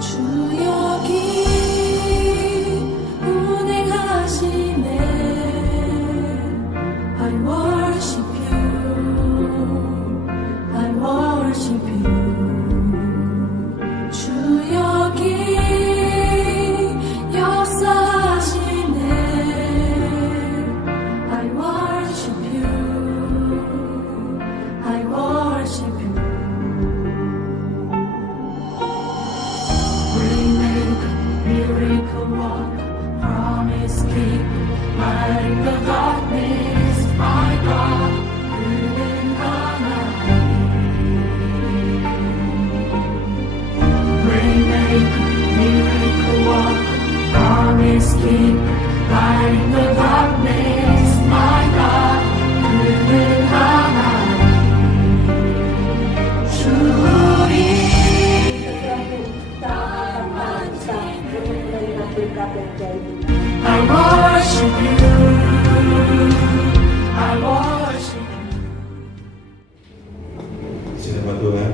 주 여기 운행하시네. I worship you, I worship you. 주 여기 역사하시네. I worship you, I worship you. Miracle walk, promise keep, light in the darkness, my God, living 하나님. Waymaker, miracle walk, promise keep, light in the darkness, my God, living 하나님. 주님. I worship you, I worship you. Selamat Tuhan.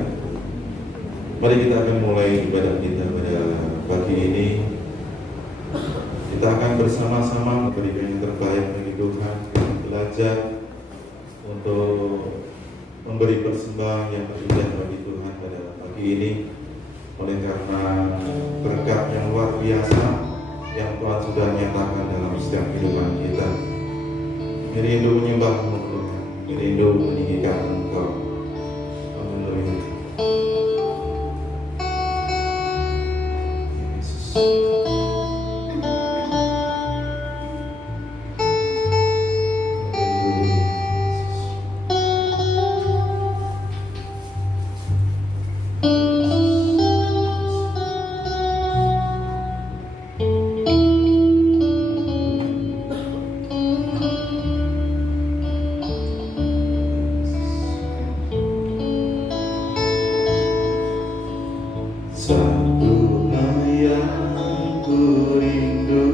Mari kita akan mulai ibadah kita pada pagi ini. Kita akan bersama-sama memberikan yang terbaik bagi Tuhan, belajar untuk memberi persembahan yang terindah bagi Tuhan pada pagi ini. Oleh karena berkat yang luar biasa yang Tuhan sudah nyatakan dalam setiap kehidupan kita. Rindu menyembah-Mu Tuhan, rindu meninggikan Engkau. Haleluya. Yesus. Satu hal yang ku rindu,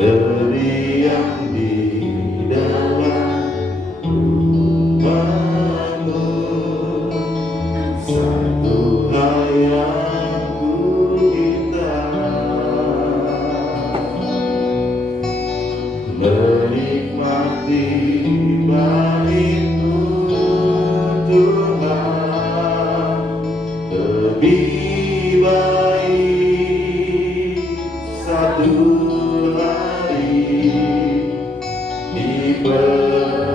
berdiam di dalam rumah-Mu. Satu hal yang ku cinta, menikmati baik-Mu Tuhan. Lebih baik satu hari di pelataran-Mu.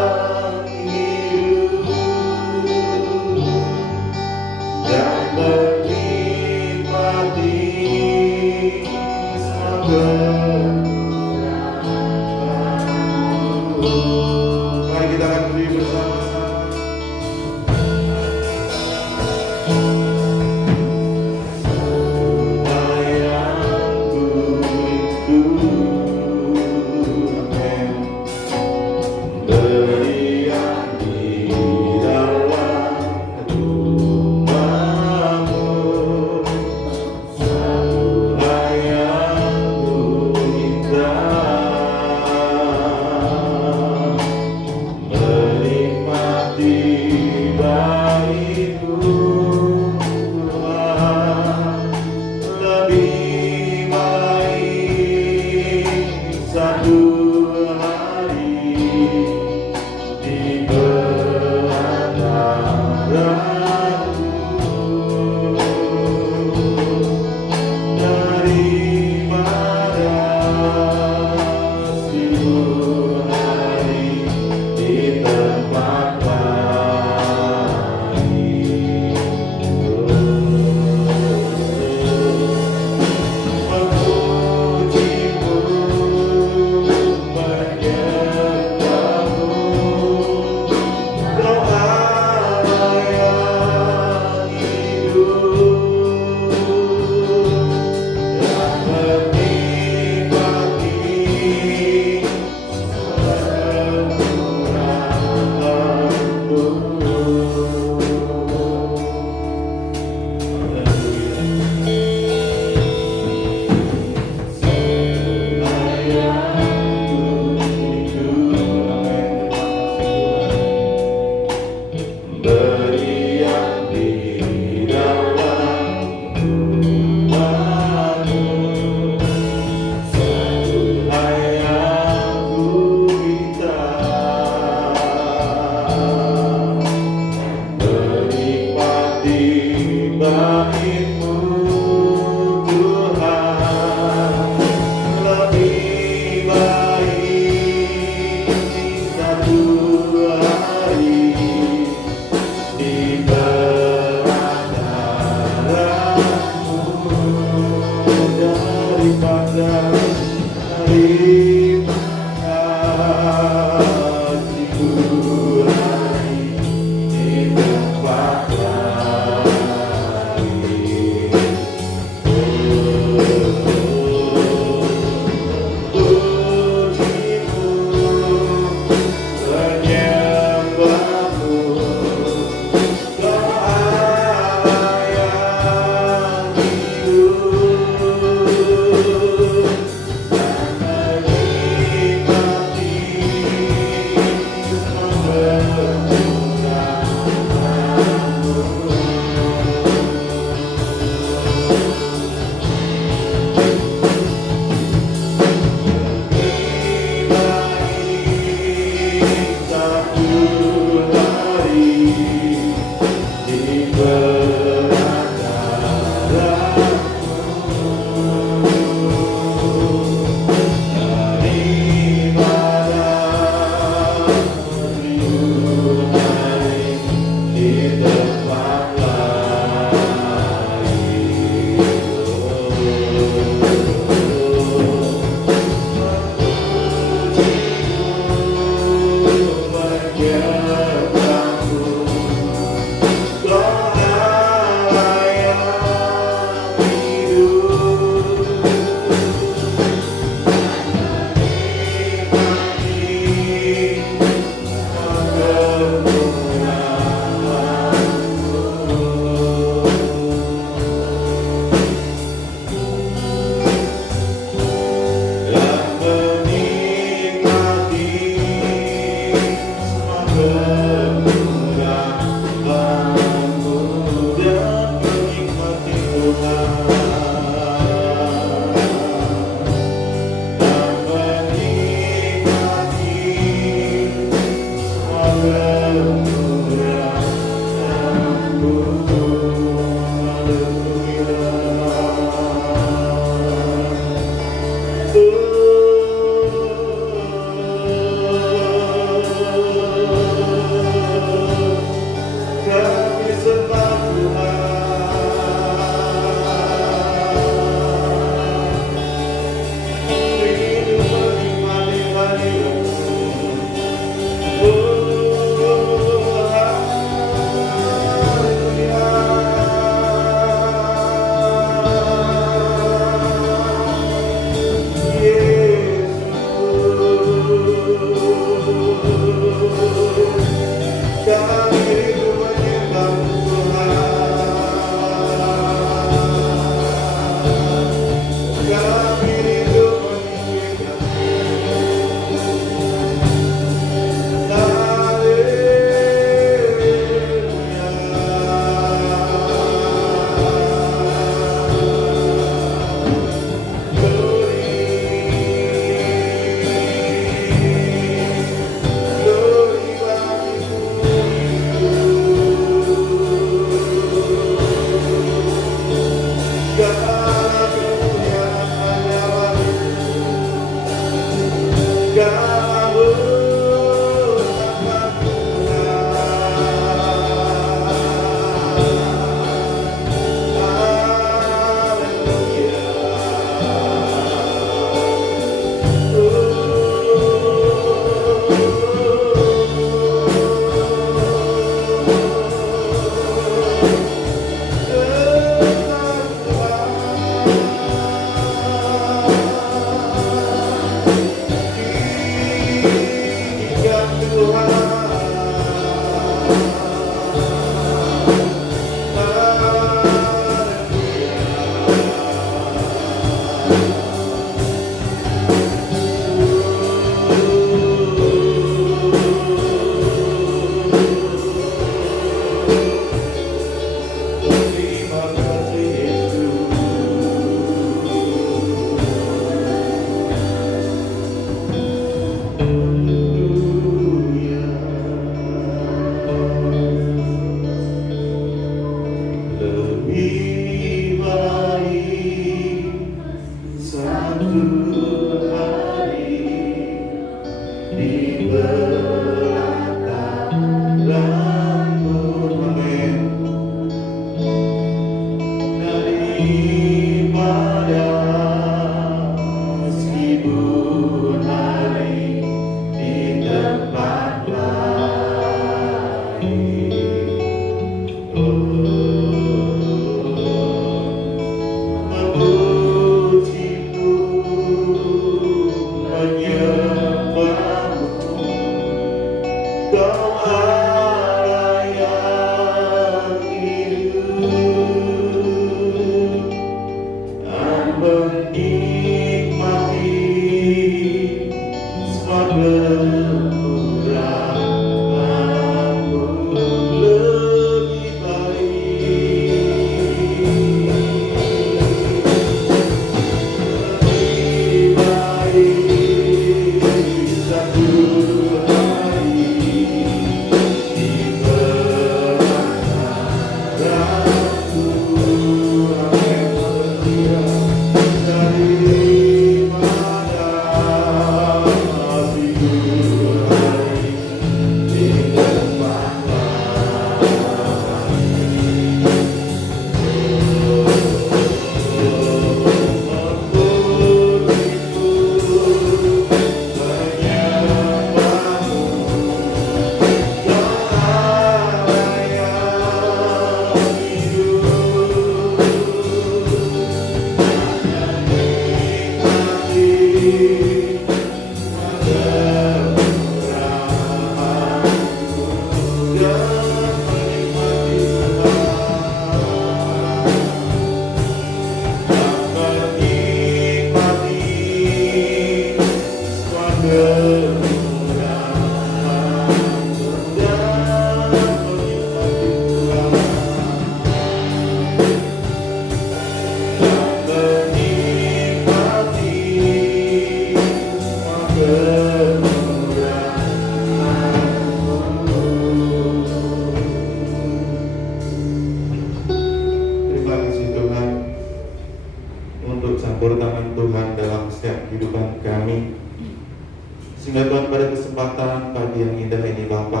Sehingga Tuhan pada kesempatan pagi yang indah ini Bapa,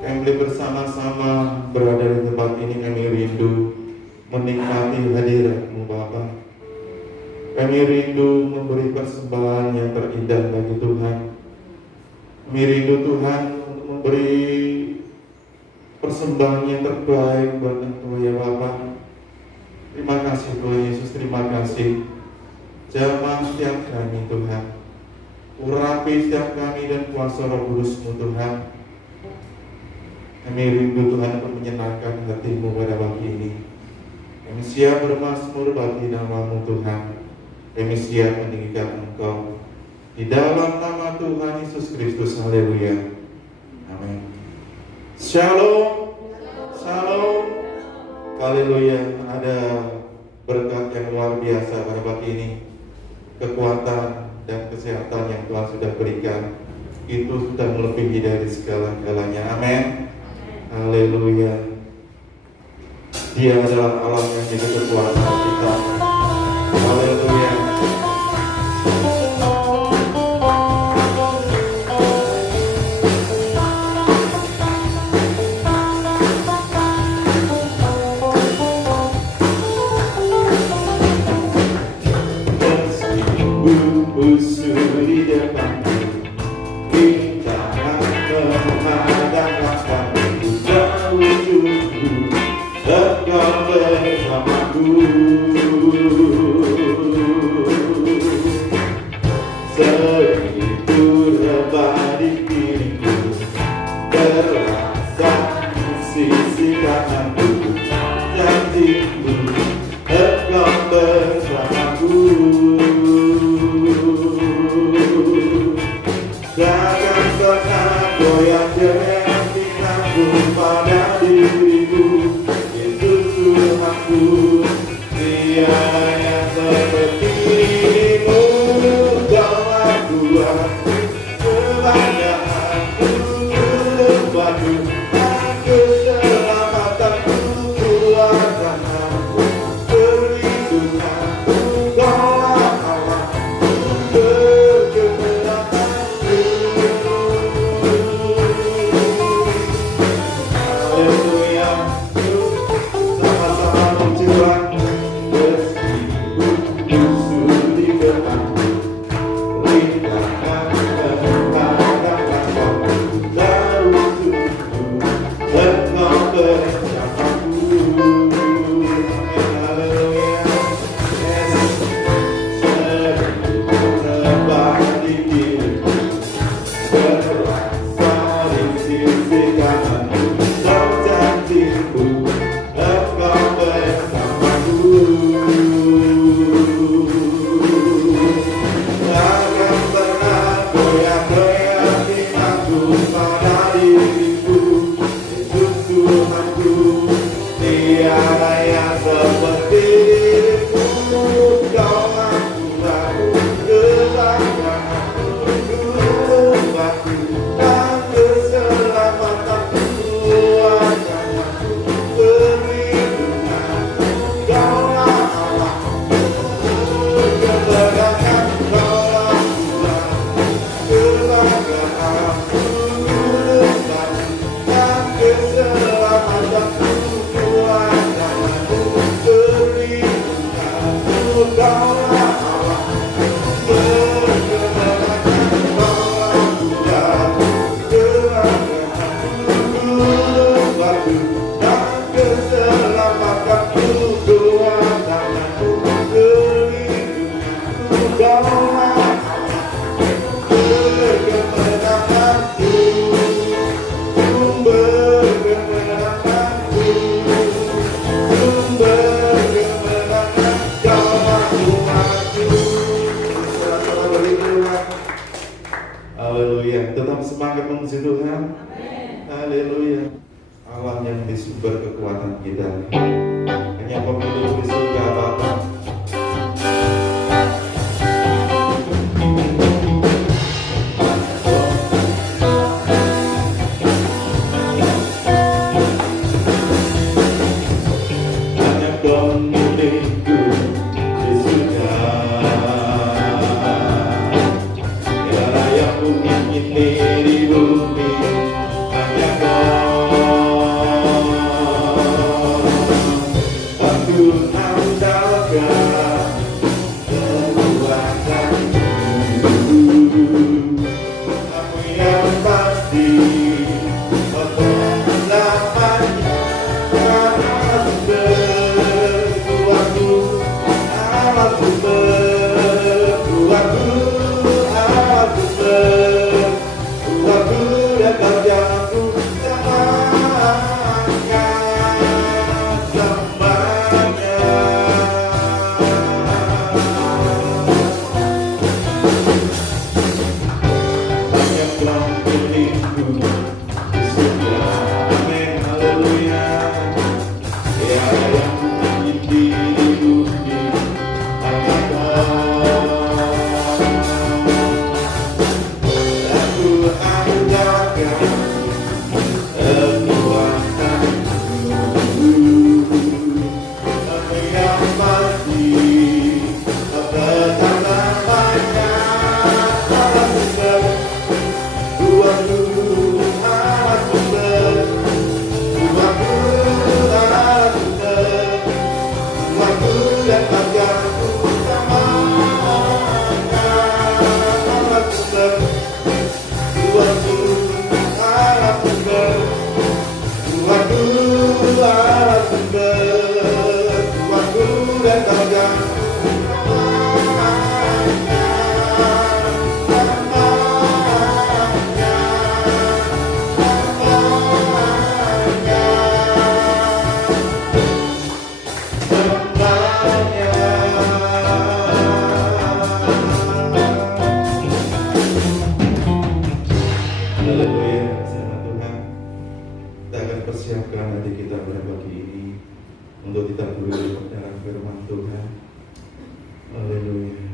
kami boleh bersama-sama berada di tempat ini. Kami rindu menikmati hadirat-Mu Bapa. Kami rindu memberi persembahan yang terindah bagi Tuhan. Kami rindu Tuhan untuk memberi persembahan yang terbaik buat Engkau ya Bapa. Terima kasih Tuhan Yesus, terima kasih. Jamah setiap kami Tuhan, urapi setiap kami dan kuasa Roh Kudus-Mu Tuhan. Kami rindu Tuhan untuk menyenangkan hati-Mu pada pagi ini. Kami siap bermazmur bagi nama-Mu Tuhan. Kami siap meninggikan Engkau di dalam nama Tuhan Yesus Kristus. Haleluya. Amin. Shalom. Shalom. Haleluya. Ada berkat yang luar biasa pada pagi ini. Kekuatan dan kesehatan yang Tuhan sudah berikan itu sudah melebihi dari segala-galanya. Amin. Haleluya. Dia adalah Allah yang jadi kekuatan kita. Haleluya. Usul di depan kita menghadap lawan jauh wujudku, Engkau bersamaku. Seribu rebah di kiri goyang dengan minatku pada diriku. Yesus Tuhanku, tiada yang seperti-Mu. Kaulah Tuhanku, kebahagiaanku, kehidupanku, dan keselamatanku, kuasaku, perlindunganku. Kaulah Allahku, kegembiraanku. Haleluya. Sama-sama puji Tuhan. Tiada yang seperti-Mu. Kaulah Tuhanku, kebahagiaanku, kehidupanku, dan keselamatanku, kuasaku, perlindunganku. Kaulah Allahku, kebenaranku. Kaulah Tuhanku, kebahagiaanku, kehidupanku, dan keselamatanku. Haleluya, tetap semangat memuji Tuhan. Haleluya. Allah yang menjadi sumber kekuatan kita. Hanya pemilik di surga Bapa. Hanya pemilikku di surga. Tiada yang mungkin ini di bumi, hanya Kau. Aku andalkan persiapkan hati kita pada pagi ini untuk ditaburi oleh kebenaran firman Tuhan. Haleluya.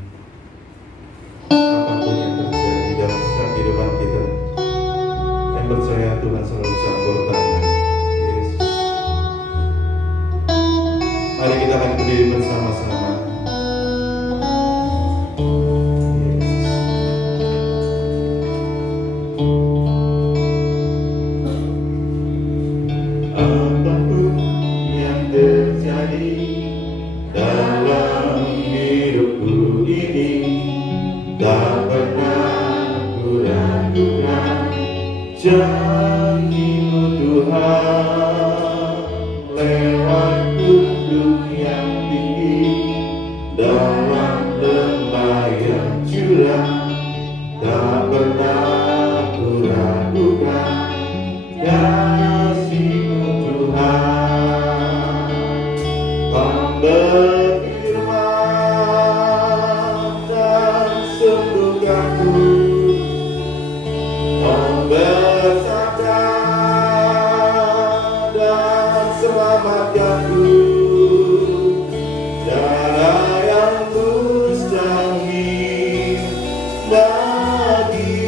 Apapun yang terjadi dalam kehidupan kita, yang percaya Tuhan selalu campur tangan. Yesus. Mari kita akan berdiri bersama-sama. Apapun yang terjadi dalam hidupku ini, tak pernah ku ragukan janji-Mu Tuhan. Lewat gunung yang tinggi, dalam lembah yang curam, tak pernah ku ragukan kasih-Mu Tuhan. Kau berfirman dan sembuhkanku, Kau bersabda dan selamatkanku. Tiada yang mustahil bagimu.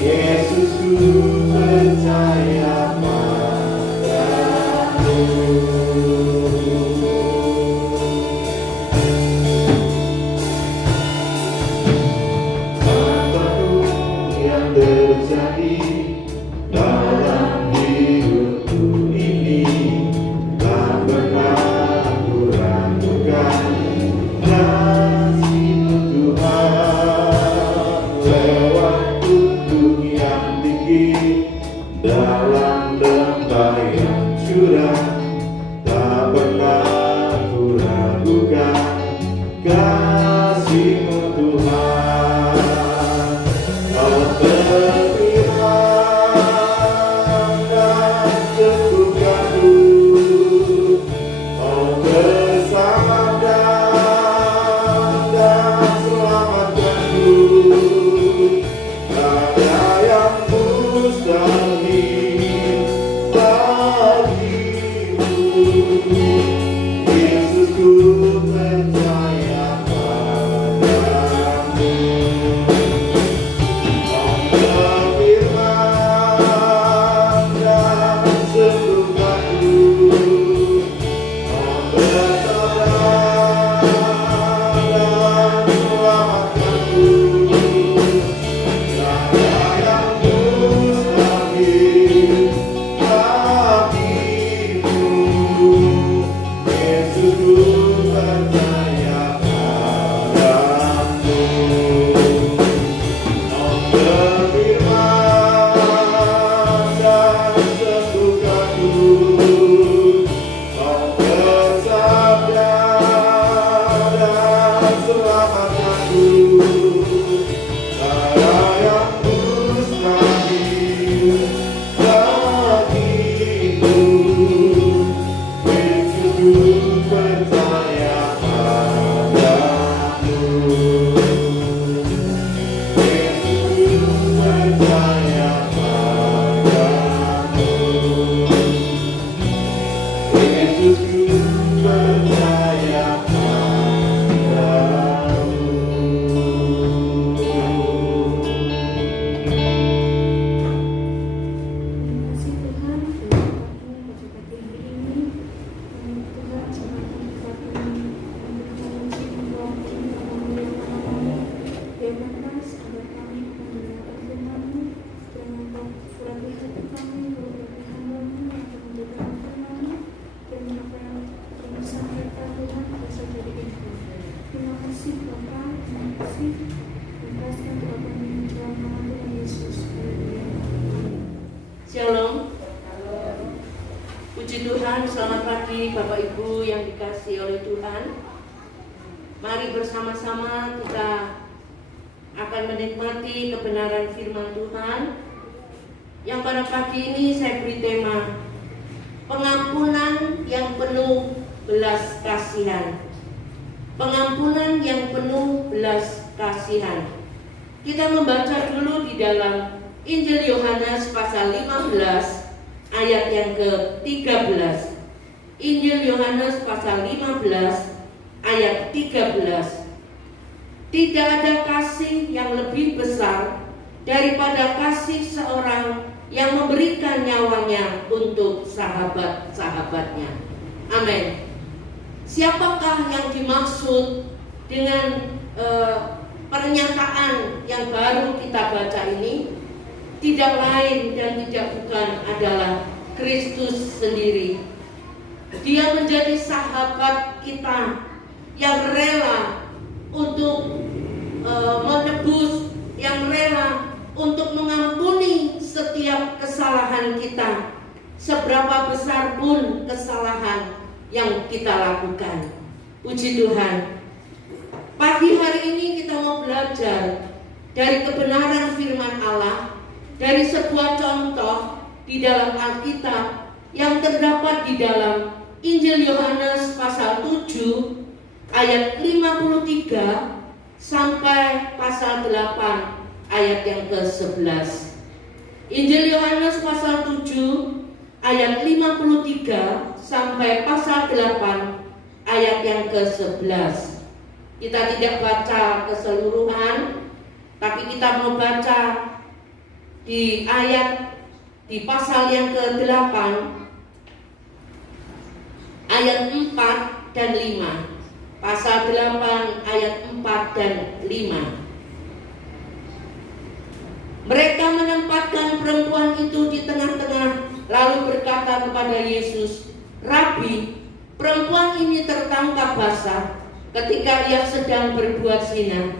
Yesus, ku percaya padamu. Apapun yang terjadi dalam hidupku ini, tak pernah ku ragukan kasih-Mu Tuhan. Lewat gunung yang tinggi, dalam lembah yang curam, tak pernah ku ragukan kasih-Mu Tuhan. Kau berfirman dan sembuhkanku, Kau bersabda dan selamatkanku. Tiada yang mustahil bagimu. Yesus, ku percaya padamu. Kau berfirman dan sembuhkanku, Kau bersabda dan selamatkanku. Tiada yang mustahil bagimu. Yesus, ku percaya padamu. Kau berfirman dan sembuhkanku, Kau bersabda dan selamatkanku. Tiada yang mustahil bagimu. Yesus, ku percaya padamu. Yesus, ku percaya padamu. Yesus, ku percaya padamu. Terima kasih Tuhan, pada pagi hari ini Tuhan semakin kita untuk menguji membawakan memuliakan nama-Mu. Biarkan sahabat kami mendengarkan firman-Mu, dan Engkau urapi hati kami, urapi hamba-Mu yang akan mendengarkan firman-Mu, dan apa yang Kau sampaikan Tuhan bisa jadi info. Terima kasih Bapa, terima kasih. Terima kasih untuk apa yang menjawab nama Tuhan Yesus. Haleluya. Shalom. Puji Tuhan, selamat pagi Bapak Ibu yang dikasihi oleh Tuhan. Mari bersama-sama kita akan menikmati kebenaran firman Tuhan yang pada pagi ini saya beri tema pengampunan yang penuh belas kasihan. Pengampunan yang penuh belas kasihan. Kita membaca dulu di dalam Injil Yohanes pasal 15 ayat yang ke-13. Injil Yohanes pasal 15 ayat 13. Tidak ada kasih yang lebih besar daripada kasih seorang yang memberikan nyawanya untuk sahabat-sahabatnya. Amin. Siapakah yang dimaksud dengan pernyataan yang baru kita baca ini? Tidak lain dan tidak bukan adalah Kristus sendiri. Dia menjadi sahabat kita yang rela untuk menebus, yang rela untuk mengampuni setiap kesalahan kita, seberapa besar pun kesalahan yang kita lakukan. Puji Tuhan. Pagi hari ini kita mau belajar dari kebenaran firman Allah, dari sebuah contoh di dalam Alkitab yang terdapat di dalam Injil Yohanes pasal 7 ayat 53 sampai pasal 8 ayat yang ke-11. Injil Yohanes pasal 7 ayat 53 sampai pasal 8 ayat yang ke-11. Kita tidak baca keseluruhan, tapi kita mau baca di pasal yang ke-8 ayat 4 dan 5. Pasal 8 ayat 4 dan 5. Mereka menempatkan perempuan itu di tengah-tengah, lalu berkata kepada Yesus, "Rabi, perempuan ini tertangkap basah ketika ia sedang berbuat zina.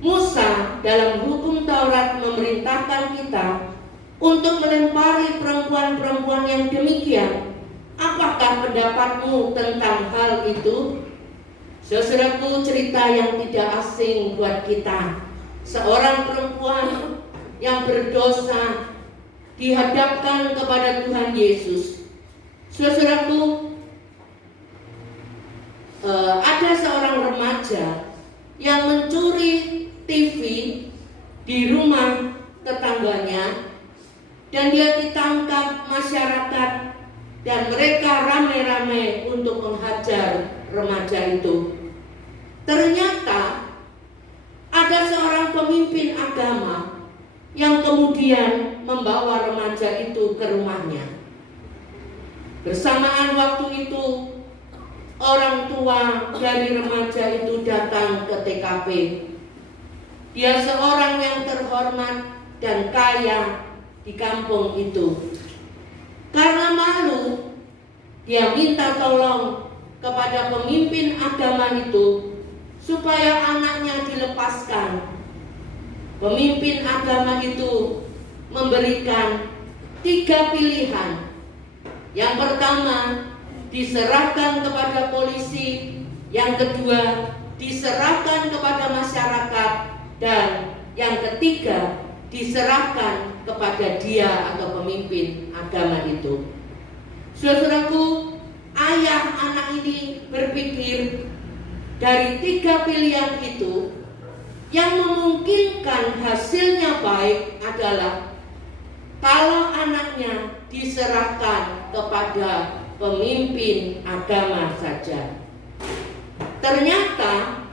Musa dalam hukum Taurat memerintahkan kita untuk melempari perempuan-perempuan yang demikian. Apakah pendapatmu tentang hal itu?" Saudaraku, cerita yang tidak asing buat kita. Seorang perempuan yang berdosa dihadapkan kepada Tuhan Yesus. Saudaraku, ada seorang remaja yang mencuri TV di rumah tetangganya, dan dia ditangkap masyarakat dan mereka ramai-ramai untuk menghajar remaja itu. Ternyata ada seorang pemimpin agama yang kemudian membawa remaja itu ke rumahnya. Bersamaan waktu itu, orang tua dari remaja itu datang ke TKP. Dia seorang yang terhormat dan kaya di kampung itu. Karena malu, dia minta tolong kepada pemimpin agama itu supaya anaknya dilepaskan. Pemimpin agama itu memberikan 3 pilihan. Yang pertama, diserahkan kepada polisi. Yang kedua, diserahkan kepada masyarakat. Dan yang ketiga, diserahkan kepada dia atau pemimpin agama itu. Saudaraku, ayah anak ini berpikir dari 3 pilihan itu, yang memungkinkan hasilnya baik adalah kalau anaknya diserahkan kepada pemimpin agama saja. Ternyata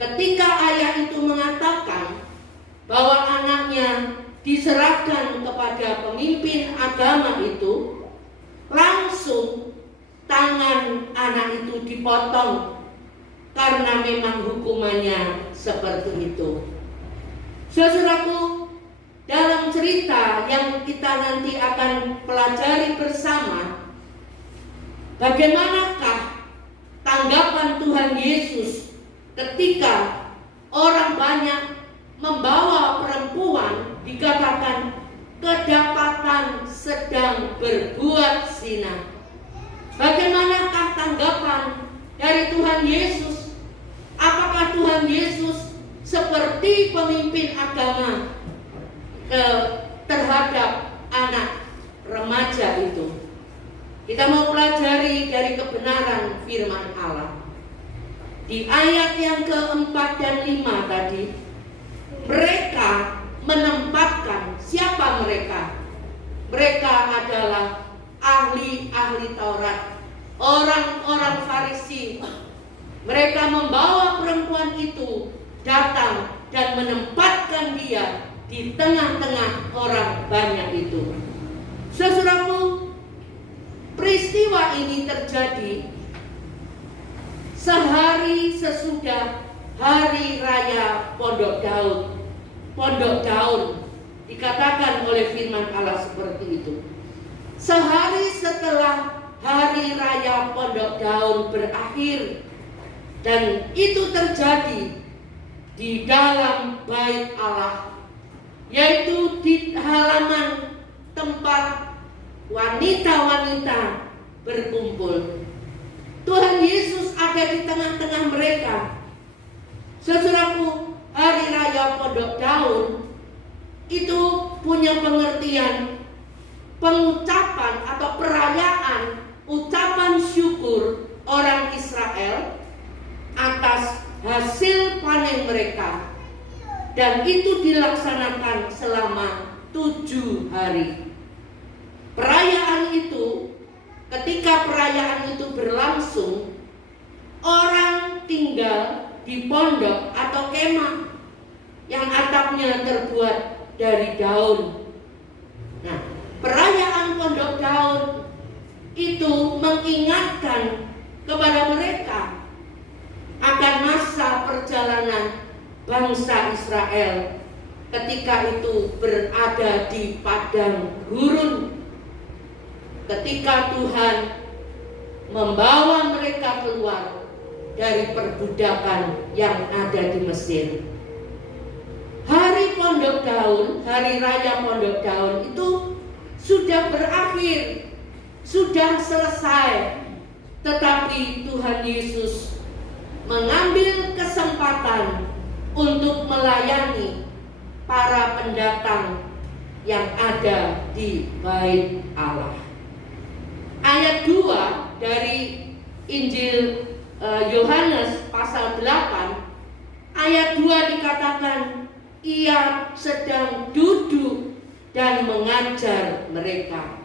ketika ayah itu mengatakan bahwa anaknya diserahkan kepada pemimpin agama itu, langsung tangan anak itu dipotong karena memang hukumannya seperti itu. Saudaraku, dalam cerita yang kita nanti akan pelajari bersama, bagaimanakah tanggapan Tuhan Yesus ketika orang banyak membawa perempuan dikatakan kedapatan sedang berbuat zina. Bagaimanakah tanggapan dari Tuhan Yesus? Apakah Tuhan Yesus seperti pemimpin agama terhadap anak remaja itu? Kita mau pelajari dari kebenaran firman Allah. Di ayat yang ke-4 dan 5 tadi, mereka menempatkan, siapa Mereka adalah ahli-ahli Taurat, orang-orang Farisi. Mereka membawa perempuan itu datang dan menempatkan dia di tengah-tengah orang banyak itu. Saudaraku, peristiwa ini terjadi sehari sesudah Hari Raya Pondok Daun. Pondok Daun dikatakan oleh firman Allah seperti itu. Sehari setelah Hari Raya Pondok Daun berakhir, dan itu terjadi di dalam bait Allah, yaitu di halaman tempat wanita-wanita berkumpul. Tuhan Yesus ada di tengah-tengah mereka. Saudaraku, Hari Raya Pondok Daun itu punya pengertian pengucapan atau perayaan ucapan syukur orang Israel atas hasil panen mereka, dan itu dilaksanakan selama 7 hari. Perayaan itu, ketika perayaan itu berlangsung, orang tinggal di pondok atau kemah yang atapnya terbuat dari daun. Nah, perayaan Pondok Daun itu mengingatkan kepada mereka akan masa perjalanan bangsa Israel ketika itu berada di padang gurun, ketika Tuhan membawa mereka keluar dari perbudakan yang ada di Mesir. Hari Pondok Daun, Hari Raya Pondok Daun itu sudah berakhir, sudah selesai, tetapi Tuhan Yesus mengambil kesempatan untuk melayani para pendatang yang ada di bait Allah. Ayat 2 dari Injil Yohanes pasal 8 ayat 2 dikatakan, ia sedang duduk dan mengajar mereka.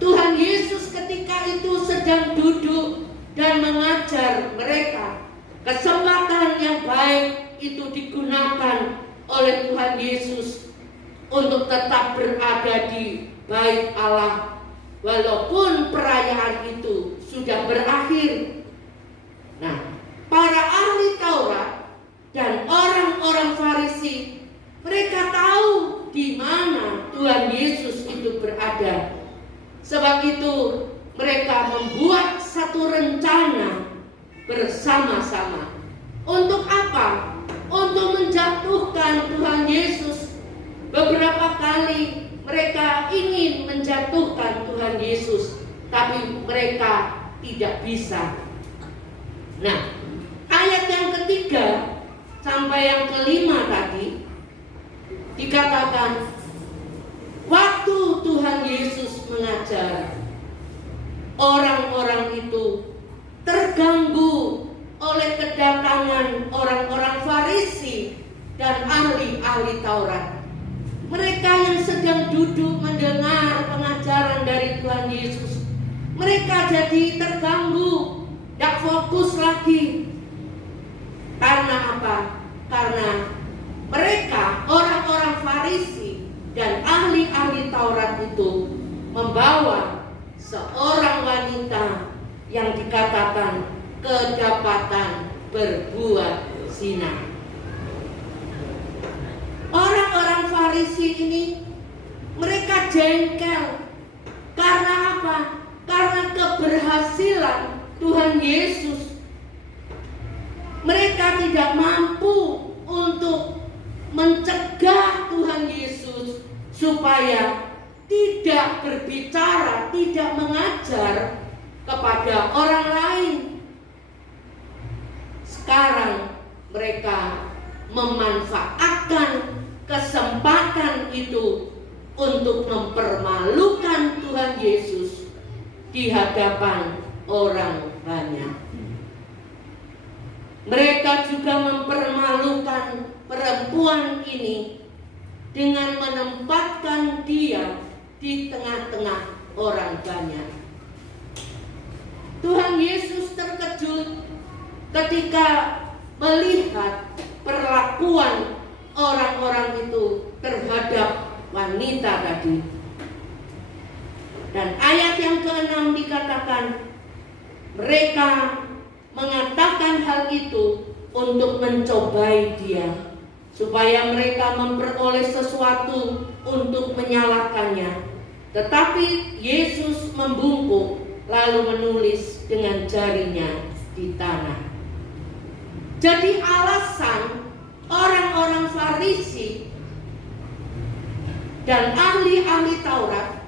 Tuhan Yesus ketika itu sedang duduk dan mengajar mereka. Kesempatan yang baik itu digunakan oleh Tuhan Yesus untuk tetap berada di bait Allah walaupun perayaan itu sudah berakhir. Nah, para ahli Taurat dan orang-orang Farisi, mereka tahu di mana Tuhan Yesus itu berada. Sebab itu mereka membuat satu rencana bersama-sama. Untuk apa? Untuk menjatuhkan Tuhan Yesus. Beberapa kali mereka ingin menjatuhkan Tuhan Yesus, tapi mereka tidak bisa. Nah, ayat yang ketiga sampai yang kelima tadi dikatakan, waktu Tuhan Yesus mengajar, orang-orang itu terganggu oleh kedatangan orang-orang Farisi dan ahli-ahli Taurat. Mereka yang sedang duduk mendengar pengajaran dari Tuhan Yesus, mereka jadi terganggu, tidak fokus lagi. Karena apa? Karena mereka, orang-orang Farisi dan ahli-ahli Taurat itu membawa seorang wanita yang dikatakan kedapatan berbuat zina. Orang-orang Farisi ini mereka jengkel. Karena apa? Karena keberhasilan Tuhan Yesus. Mereka tidak mampu untuk mencegah Tuhan Yesus supaya tidak berbicara, tidak mengajar kepada orang lain. Sekarang mereka memanfaatkan kesempatan itu untuk mempermalukan Tuhan Yesus di hadapan orang banyak. Mereka juga mempermalukan perempuan ini dengan menempatkan dia di tengah-tengah orang banyak. Tuhan Yesus terkejut ketika melihat perlakuan orang-orang itu terhadap wanita tadi. Dan ayat yang ke-6 dikatakan, mereka mengatakan hal itu untuk mencobai dia, supaya mereka memperoleh sesuatu untuk menyalahkannya. Tetapi Yesus membungkuk lalu menulis dengan jarinya di tanah. Jadi alasan orang-orang Farisi dan ahli-ahli Taurat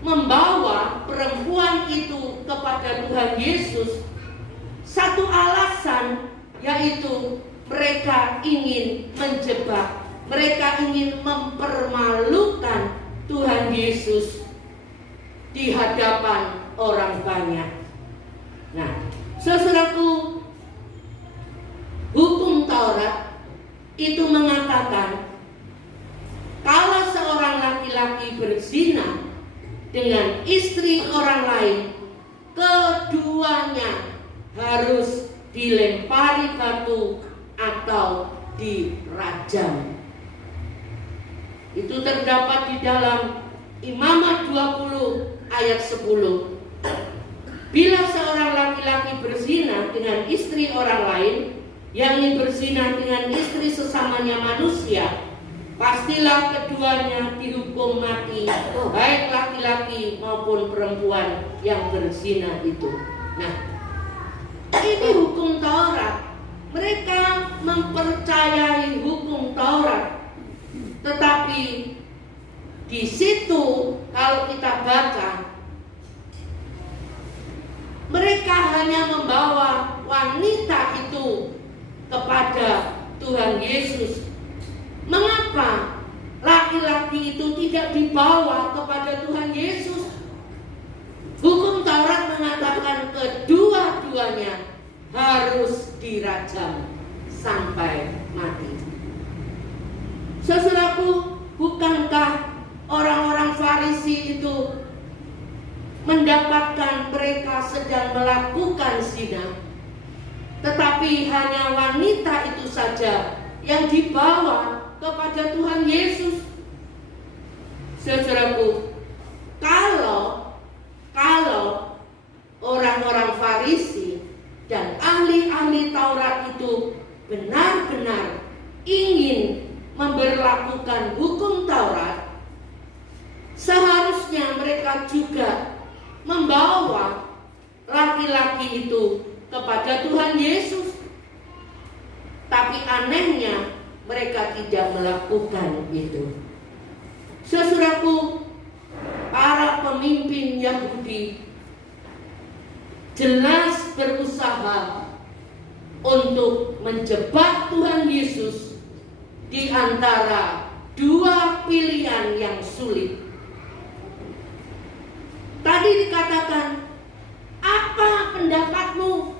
membawa perempuan itu kepada Tuhan Yesus, satu alasan yaitu mereka ingin menjebak, mereka ingin mempermalukan Tuhan Yesus di hadapan orang banyak. Nah, saudaraku, hukum Taurat itu mengatakan kalau seorang laki-laki berzina dengan istri orang lain, keduanya harus dilempari batu atau dirajam. Itu terdapat di dalam Imamat 20 ayat 10. Bila seorang laki-laki berzina dengan istri orang lain, yakni berzina dengan istri sesamanya manusia, pastilah keduanya dihukum mati, baik laki-laki maupun perempuan yang berzina itu. Nah, ini hukum Taurat. Mereka mempercayai hukum Taurat. Tetapi di situ kalau kita baca, mereka hanya membawa wanita itu kepada Tuhan Yesus. Mengapa laki-laki itu tidak dibawa kepada Tuhan Yesus? Hukum Taurat mengatakan kedua-duanya harus dirajam sampai mati. Saudaraku, bukankah orang-orang Farisi itu mendapatkan mereka sedang melakukan zina, tetapi hanya wanita itu saja yang dibawa kepada Tuhan Yesus? Saudaraku, kalau orang-orang Farisi dan ahli-ahli Taurat itu benar-benar ingin memberlakukan hukum Taurat, seharusnya mereka juga membawa laki-laki itu kepada Tuhan Yesus. Tapi anehnya mereka tidak melakukan itu. Saudaraku, para pemimpin Yahudi jelas berusaha untuk menjebak Tuhan Yesus di antara dua pilihan yang sulit. Tadi dikatakan, apa pendapatmu?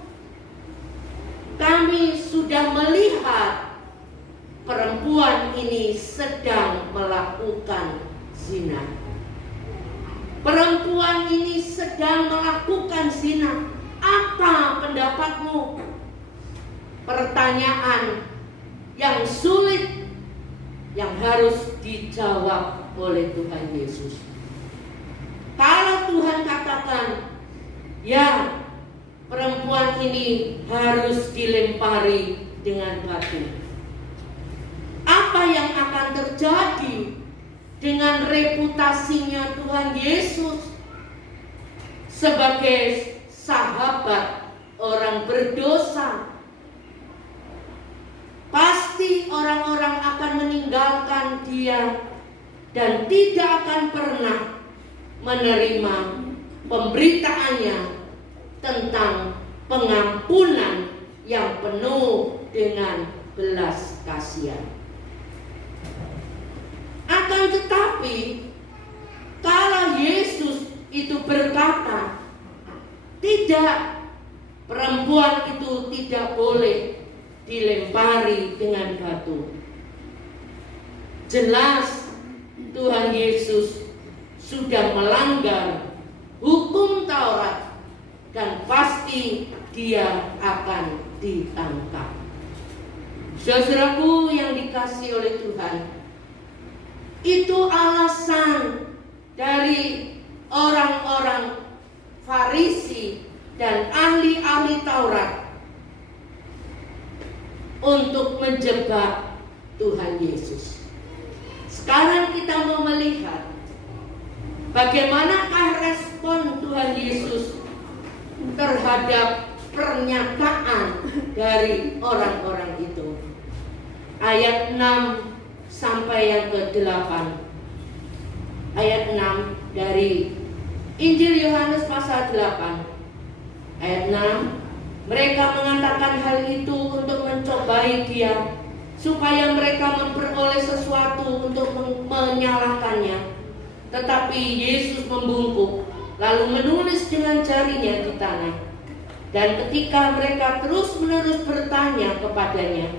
Kami sudah melihat perempuan ini sedang melakukan zina. Perempuan ini sedang melakukan zina. Apa pendapatmu? Pertanyaan yang sulit yang harus dijawab oleh Tuhan Yesus. Kalau Tuhan katakan, ya, perempuan ini harus dilempari dengan batu, apa yang akan terjadi dengan reputasinya Tuhan Yesus sebagai sahabat orang berdosa? Pasti orang-orang akan meninggalkan dia dan tidak akan pernah menerima pemberitaannya tentang pengampunan yang penuh dengan belas kasihan. Akan tetapi, kalau Yesus itu berkata, tidak, perempuan itu tidak boleh dilempari dengan batu, jelas Tuhan Yesus sudah melanggar hukum Taurat dan pasti dia akan ditangkap. Saudaraku yang dikasihi oleh Tuhan, itu alasan dari orang-orang Farisi dan ahli-ahli Taurat untuk menjebak Tuhan Yesus. Sekarang kita mau melihat bagaimanakah respon Tuhan Yesus terhadap pernyataan dari orang-orang itu. Ayat 6 sampai yang ke-8. Ayat 6 dari Injil Yohanes pasal 8. Ayat 6, mereka mengatakan hal itu untuk mencobai dia, supaya mereka memperoleh sesuatu untuk menyalahkannya. Tetapi Yesus membungkuk, lalu menulis dengan jarinya di tanah. Dan ketika mereka terus-menerus bertanya kepadanya,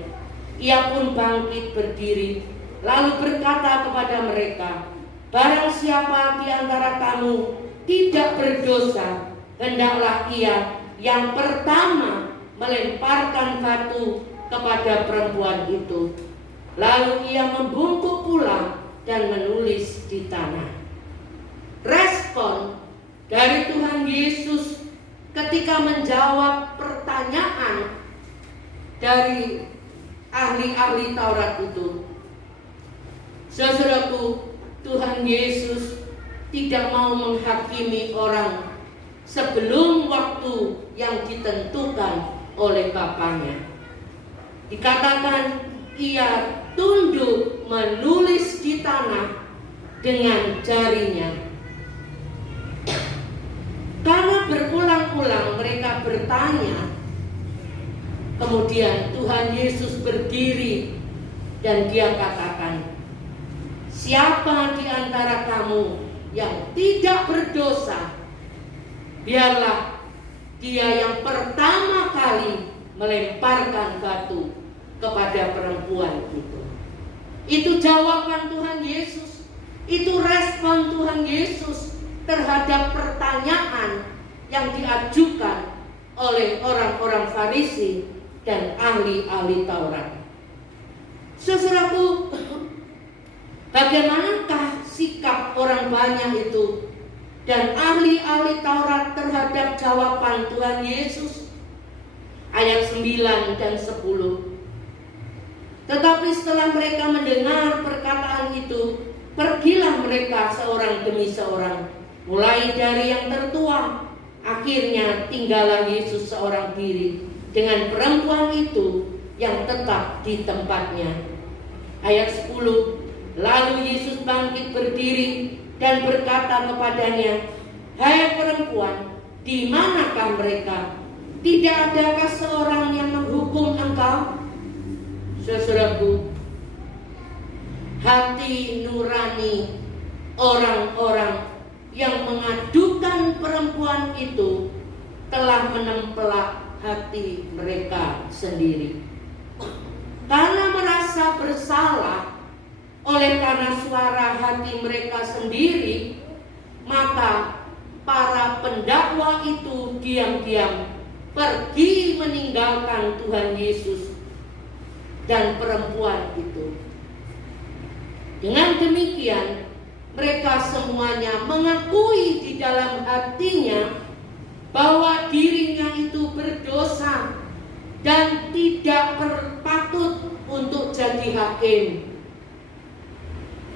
ia pun bangkit berdiri, lalu berkata kepada mereka, barang siapa di antara kamu tidak berdosa, hendaklah ia yang pertama melemparkan batu kepada perempuan itu. Lalu ia membungkuk pula dan menulis di tanah. Respon dari Tuhan Yesus ketika menjawab pertanyaan dari ahli-ahli Taurat itu, saudaraku, Tuhan Yesus tidak mau menghakimi orang sebelum waktu yang ditentukan oleh Bapaknya. Dikatakan ia tunduk menulis di tanah dengan jarinya. Karena berulang-ulang mereka bertanya, kemudian Tuhan Yesus berdiri dan dia katakan, siapa di antara kamu yang tidak berdosa, biarlah dia yang pertama kali melemparkan batu kepada perempuan itu. Itu jawaban Tuhan Yesus, itu respon Tuhan Yesus terhadap pertanyaan yang diajukan oleh orang-orang Farisi dan ahli-ahli Taurat. Saudaraku, bagaimanakah sikap orang banyak itu dan ahli-ahli Taurat terhadap jawaban Tuhan Yesus? Ayat 9 dan 10. Tetapi setelah mereka mendengar perkataan itu, pergilah mereka seorang demi seorang, mulai dari yang tertua. Akhirnya tinggallah Yesus seorang diri dengan perempuan itu yang tetap di tempatnya. Ayat 10. Lalu Yesus bangkit berdiri dan berkata kepadanya, hai perempuan, di manakah mereka? Tidak adakah seorang yang menghukum engkau? Saudaraku, hati nurani orang-orang yang mengadukan perempuan itu telah menempelak hati mereka sendiri. Karena merasa bersalah oleh karena suara hati mereka sendiri, maka para pendakwa itu diam-diam pergi meninggalkan Tuhan Yesus dan perempuan itu. Dengan demikian, mereka semuanya mengakui di dalam hatinya bahwa dirinya itu berdosa dan tidak patut untuk jadi hakim.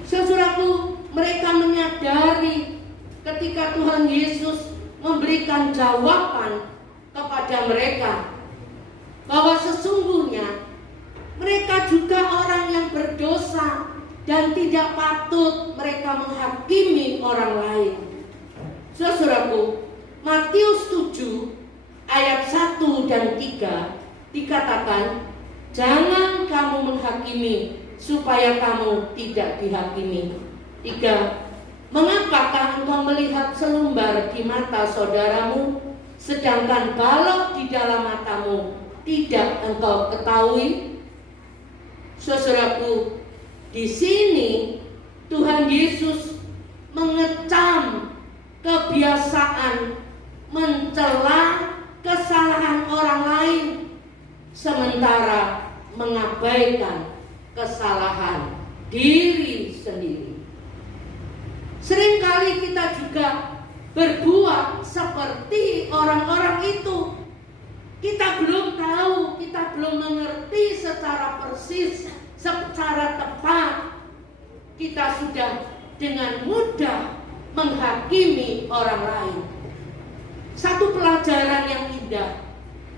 Saudaraku, mereka menyadari ketika Tuhan Yesus memberikan jawaban kepada mereka bahwa sesungguhnya mereka juga orang yang berdosa dan tidak patut mereka menghakimi orang lain. Saudaraku, Matius 7 ayat 1 dan 3 dikatakan, jangan kamu menghakimi supaya kamu tidak dihakimi. 3. Mengapakah engkau melihat selumbar di mata saudaramu, sedangkan balok di dalam matamu tidak engkau ketahui? Saudaraku, di sini Tuhan Yesus mengecam kebiasaan mencela kesalahan orang lain sementara mengabaikan kesalahan diri sendiri. Seringkali kita juga berbuat seperti orang-orang itu. Kita belum tahu, kita belum mengerti secara persis, secara tepat. Kita sudah dengan mudah menghakimi orang lain. Satu pelajaran yang indah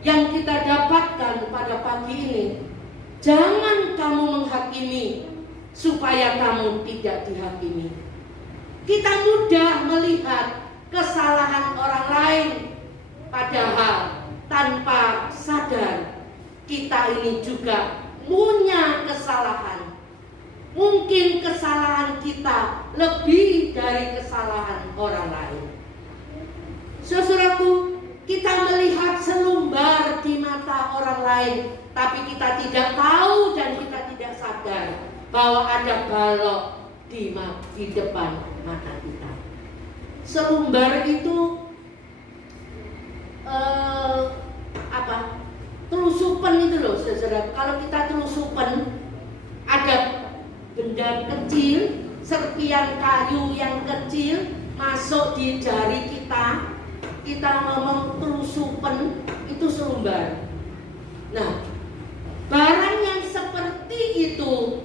yang kita dapatkan pada pagi ini, jangan kamu menghakimi supaya kamu tidak dihakimi. Kita mudah melihat kesalahan orang lain, padahal tanpa sadar kita ini juga punya kesalahan. Mungkin kesalahan kita lebih dari kesalahan orang lain. Saudaraku, kita melihat selumbar di mata orang lain, tapi kita tidak tahu dan kita tidak sadar bahwa ada balok di depan mata kita. Selumbar itu telusupan itu loh, saudara. Kalau kita telusupan, ada benda kecil, serpian kayu yang kecil masuk di jari kita. Kita ngomong telusupan, itu selumbar. Nah, barang yang seperti itu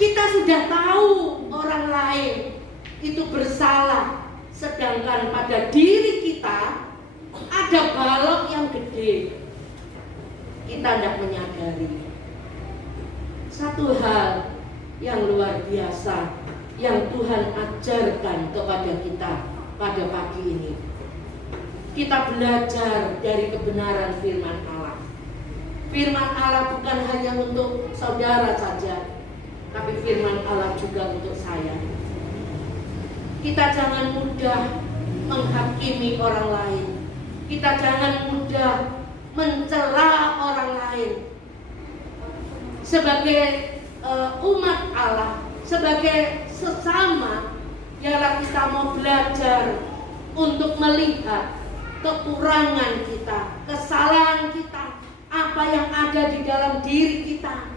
kita sudah tahu orang lain itu bersalah, sedangkan pada diri kita ada balok yang gede. Kita tidak menyadari. Satu hal yang luar biasa yang Tuhan ajarkan kepada kita pada pagi ini. Kita belajar dari kebenaran firman Allah. Firman Allah bukan hanya untuk saudara saja, tapi firman Allah juga untuk saya. Kita jangan mudah menghakimi orang lain. Kita jangan mudah mencela orang lain. Sebagai umat Allah, sebagai sesama, biarlah kita mau belajar untuk melihat kekurangan kita, kesalahan kita, apa yang ada di dalam diri kita,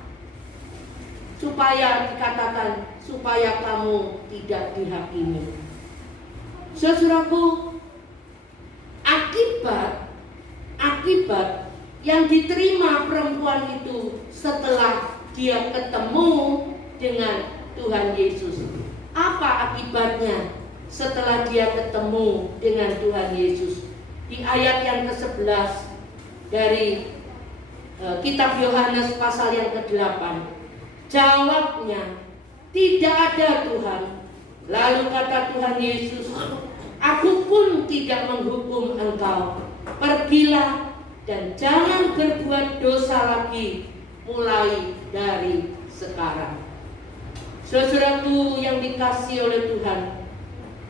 supaya dikatakan, supaya kamu tidak dihakimi. Saudaraku, akibat yang diterima perempuan itu setelah dia ketemu dengan Tuhan Yesus. Apa akibatnya setelah dia ketemu dengan Tuhan Yesus? Di ayat yang ke-11 dari kitab Yohanes pasal yang ke-8. Jawabnya, tidak ada Tuhan. Lalu kata Tuhan Yesus, aku pun tidak menghukum engkau. Pergilah dan jangan berbuat dosa lagi mulai dari sekarang. Saudaraku yang dikasihi oleh Tuhan,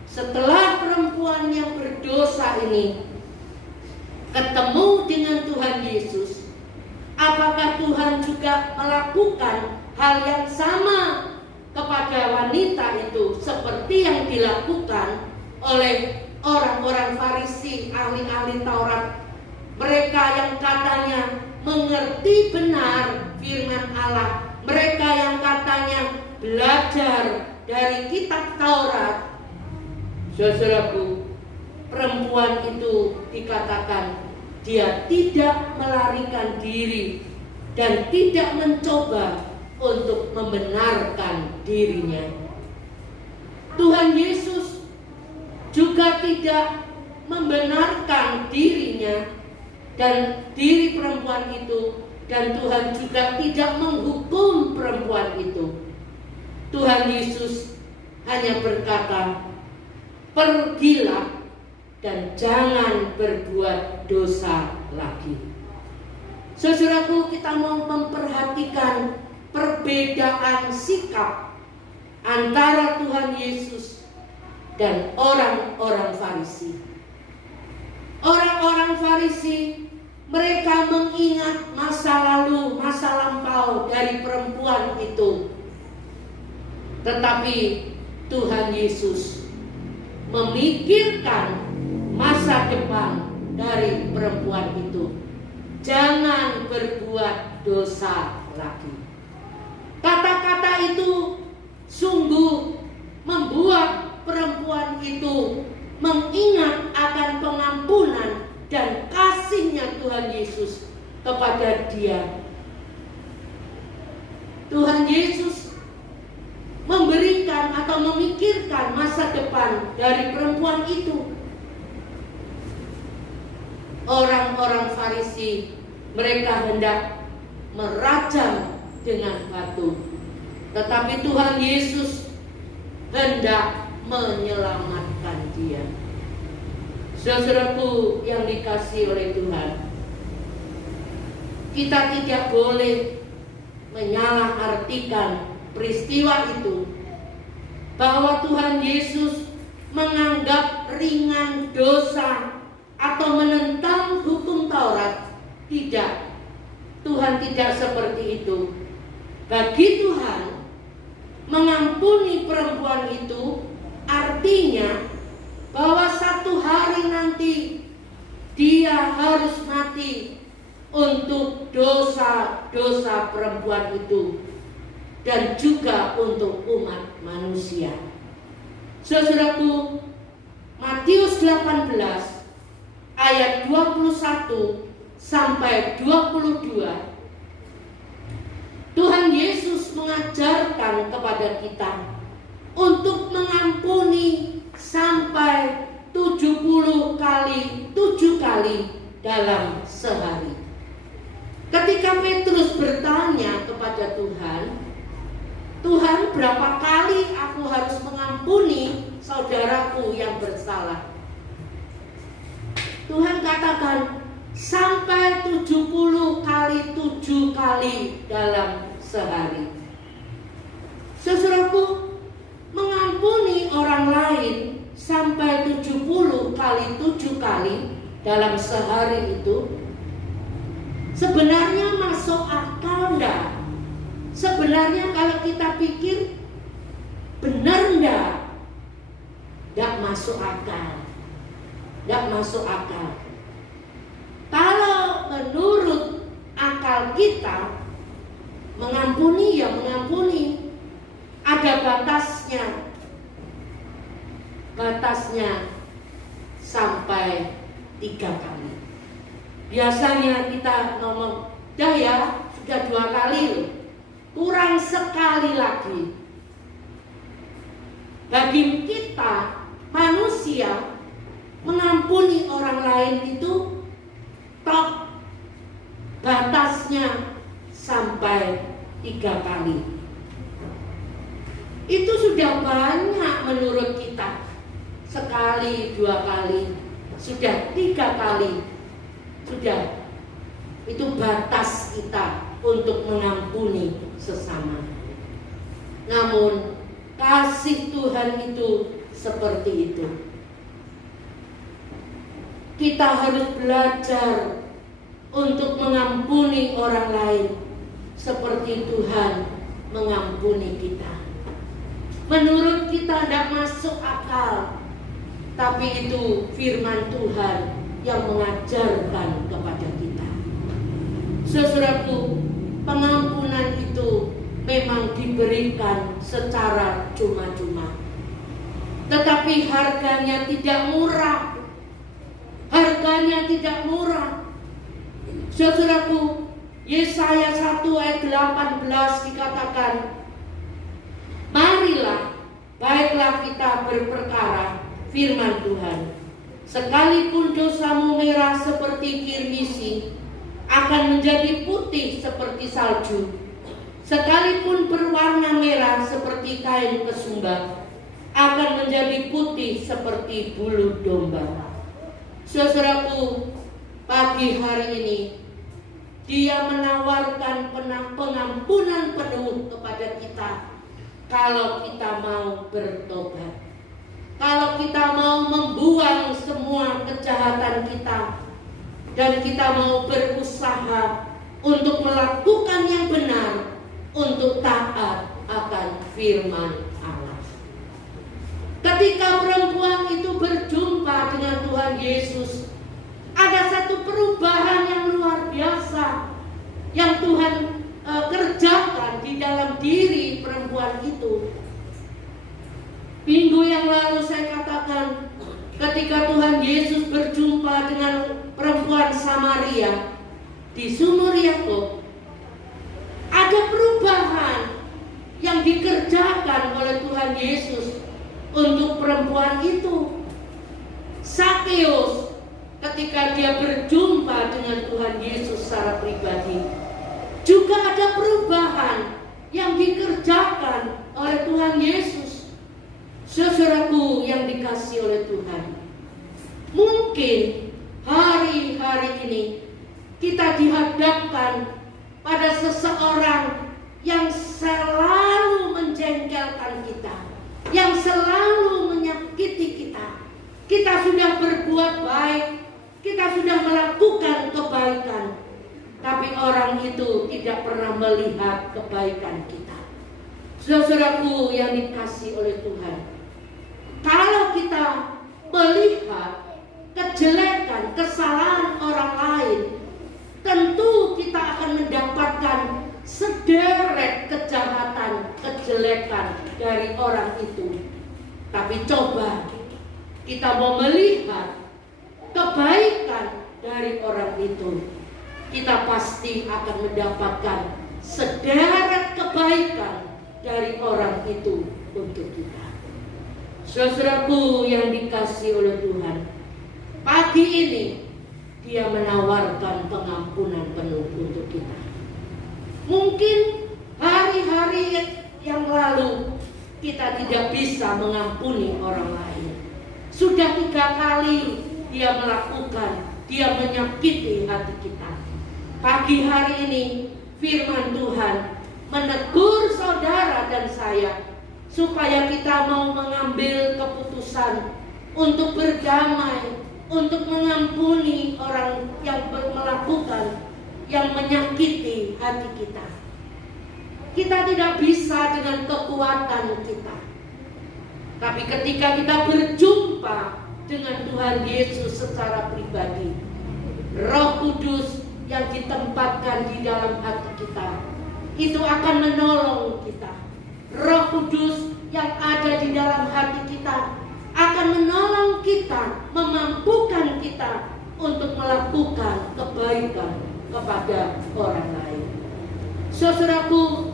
setelah perempuan yang berdosa ini ketemu dengan Tuhan Yesus, apakah Tuhan juga melakukan hal yang sama kepada wanita itu seperti yang dilakukan oleh orang-orang Farisi, ahli-ahli Taurat, mereka yang katanya mengerti benar firman Allah, mereka yang katanya belajar dari kitab Taurat? Saudaraku, perempuan itu dikatakan dia tidak melarikan diri dan tidak mencoba untuk membenarkan dirinya. Tuhan Yesus juga tidak membenarkan dirinya dan diri perempuan itu, dan Tuhan juga tidak menghukum perempuan itu. Tuhan Yesus hanya berkata, pergilah dan jangan berbuat dosa lagi. Saudaraku, kita mau memperhatikan perbedaan sikap antara Tuhan Yesus dan orang-orang Farisi. Orang-orang Farisi, mereka mengingat masa lalu, masa lampau dari perempuan itu. Tetapi Tuhan Yesus memikirkan masa depan dari perempuan itu. Jangan berbuat dosa lagi. Kata-kata itu sungguh membuat perempuan itu mengingat akan pengampunan dan kasih-Nya Tuhan Yesus kepada dia. Tuhan Yesus memberikan atau memikirkan masa depan dari perempuan itu. Orang-orang Farisi, mereka hendak merajam dengan batu, tetapi Tuhan Yesus hendak menyelamatkan dia. Saudaraku yang dikasihi oleh Tuhan, kita tidak boleh menyalahartikan peristiwa itu, bahwa Tuhan Yesus menganggap ringan dosa atau menentang hukum Taurat. Tidak, Tuhan tidak seperti itu. Bagi Tuhan, mengampuni perempuan itu artinya bahwa satu hari nanti dia harus mati untuk dosa-dosa perempuan itu dan juga untuk umat manusia. Saudaraku, Matius 18 ayat 21 sampai 22, Tuhan Yesus mengajarkan kepada kita untuk mengampuni sampai 70 kali 7 kali dalam sehari. Ketika Petrus bertanya kepada Tuhan, Tuhan, berapa kali aku harus mengampuni saudaraku yang bersalah? Tuhan katakan sampai 70 kali 7 kali dalam sehari. Saudaraku, mengampuni orang lain sampai 70 kali 7 kali dalam sehari itu sebenarnya masuk akal enggak? Sebenarnya kalau kita pikir benar enggak? Enggak masuk akal. Enggak masuk akal. Kalau menurut akal kita, mengampuni ya mengampuni, ada batasnya. Batasnya sampai 3 kali. Biasanya kita ngomong, dah ya, sudah 2 kali loh, kurang sekali lagi. Bagi kita manusia, mengampuni orang lain itu top, batasnya sampai 3 kali. Itu sudah banyak menurut kita. Sekali, 2 kali, sudah 3 kali, sudah. Itu batas kita untuk mengampuni sesama. Namun kasih Tuhan itu seperti itu. Kita harus belajar untuk mengampuni orang lain seperti Tuhan mengampuni kita. Menurut kita tidak masuk akal, tapi itu firman Tuhan yang mengajarkan kepada kita. Saudaraku, pengampunan itu memang diberikan secara cuma-cuma, tetapi harganya tidak murah. Harganya tidak murah. Saudaraku, Yesaya 1 ayat 18 dikatakan, marilah, baiklah kita berperkara, firman Tuhan. Sekalipun dosamu merah seperti kirmisi, akan menjadi putih seperti salju. Sekalipun berwarna merah seperti kain kesumba, akan menjadi putih seperti bulu domba. Saudaraku, pagi hari ini Dia menawarkan pengampunan penuh kepada kita kalau kita mau bertobat, kalau kita mau membuang semua kejahatan kita, dan kita mau berusaha untuk melakukan yang benar, untuk taat akan firman Allah. Ketika perempuan itu Tuhan Yesus, ada satu perubahan yang luar biasa yang Tuhan kerjakan di dalam diri perempuan itu. Minggu yang lalu saya katakan, ketika Tuhan Yesus berjumpa dengan perempuan Samaria di sumur Yakub, ada perubahan yang dikerjakan oleh Tuhan Yesus untuk perempuan itu. Sakeus ketika dia berjumpa dengan Tuhan Yesus secara pribadi, juga ada perubahan yang dikerjakan oleh Tuhan Yesus. Saudaraku yang dikasihi oleh Tuhan, mungkin hari-hari ini kita dihadapkan pada seseorang yang selalu menjengkelkan kita, yang selalu menyakiti kita. Kita sudah berbuat baik, kita sudah melakukan kebaikan, tapi orang itu tidak pernah melihat kebaikan kita. Saudaraku yang dikasihi oleh Tuhan, kalau kita melihat kejelekan, kesalahan orang lain, tentu kita akan mendapatkan sederet kejahatan, kejelekan dari orang itu. Tapi coba kita mau melihat kebaikan dari orang itu, kita pasti akan mendapatkan sederet kebaikan dari orang itu untuk kita. Saudaraku yang dikasihi oleh Tuhan, pagi ini Dia menawarkan pengampunan penuh untuk kita. Mungkin hari-hari yang lalu kita tidak bisa mengampuni orang lain. Sudah 3 kali Dia melakukan, Dia menyakiti hati kita. Pagi hari ini firman Tuhan menegur saudara dan saya supaya kita mau mengambil keputusan untuk berdamai, untuk mengampuni orang yang melakukan, yang menyakiti hati kita. Kita tidak bisa dengan kekuatan kita, tapi ketika kita berjumpa dengan Tuhan Yesus secara pribadi, Roh Kudus yang ditempatkan di dalam hati kita itu akan menolong kita. Roh Kudus yang ada di dalam hati kita akan menolong kita, memampukan kita untuk melakukan kebaikan kepada orang lain. Saudaraku,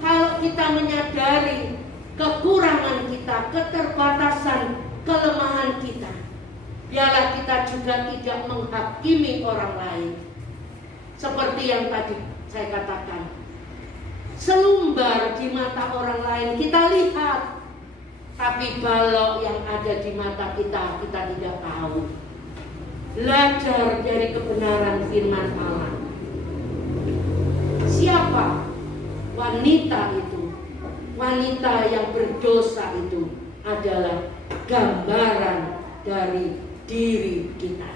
kalau kita menyadari kekurangan kita, keterbatasan, kelemahan kita, biarlah kita juga tidak menghakimi orang lain. Seperti yang tadi saya katakan, selumbar di mata orang lain kita lihat, tapi balok yang ada di mata kita, kita tidak tahu. Belajar dari kebenaran firman Allah. Siapa wanita itu? Wanita yang berdosa itu adalah gambaran dari diri kita.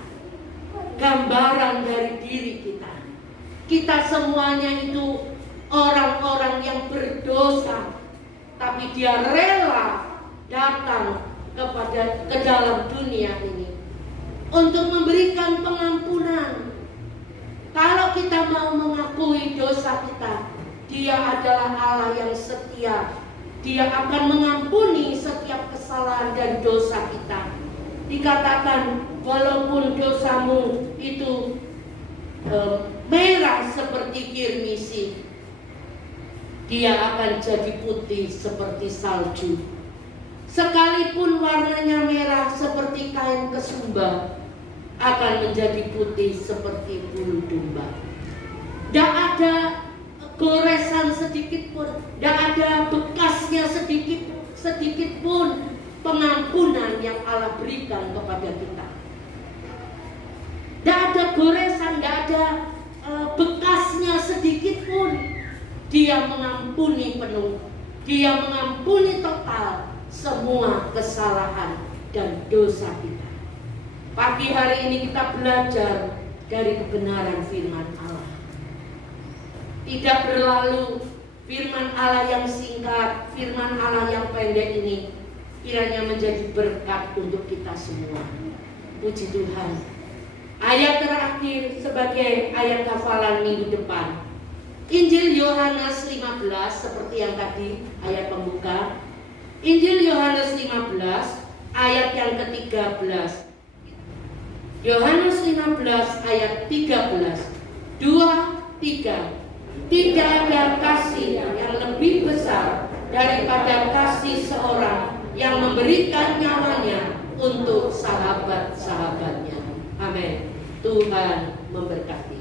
Gambaran dari diri kita. Kita semuanya itu orang-orang yang berdosa, tapi dia rela datang ke dalam dunia ini untuk memberikan pengampunan. Kalau kita mau mengakui dosa kita, Dia adalah Allah yang setia. Dia akan mengampuni setiap kesalahan dan dosa kita. Dikatakan walaupun dosamu itu merah seperti kirmisi, dia akan jadi putih seperti salju. Sekalipun warnanya merah seperti kain kesumba, akan menjadi putih seperti bulu domba. Tidak ada goresan sedikit pun, tidak ada bekasnya sedikit pun pengampunan yang Allah berikan kepada kita. Tidak ada goresan, tidak ada bekasnya sedikit pun. Dia mengampuni penuh, Dia mengampuni total semua kesalahan dan dosa kita. Pagi hari ini kita belajar dari kebenaran firman Allah. Tidak berlalu firman Allah yang singkat, firman Allah yang pendek ini kiranya menjadi berkat untuk kita semua. Puji Tuhan. Ayat terakhir sebagai ayat hafalan minggu depan. Injil Yohanes 15 seperti yang tadi ayat pembuka. Injil Yohanes 15 ayat yang ke-13. Yohanes 15 ayat 13. 2, 3. Tidak ada kasih yang lebih besar daripada kasih seorang yang memberikan nyawanya untuk sahabat-sahabatnya. Amin. Tuhan memberkati.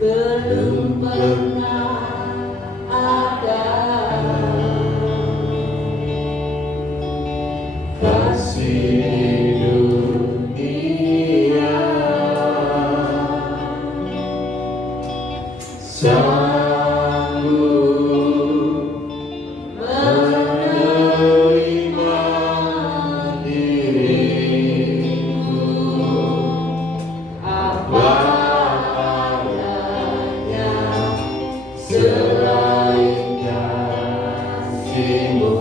Belum pernah ada kasih dunia sanggup menerima diriku apa adanya selain kasih-Mu.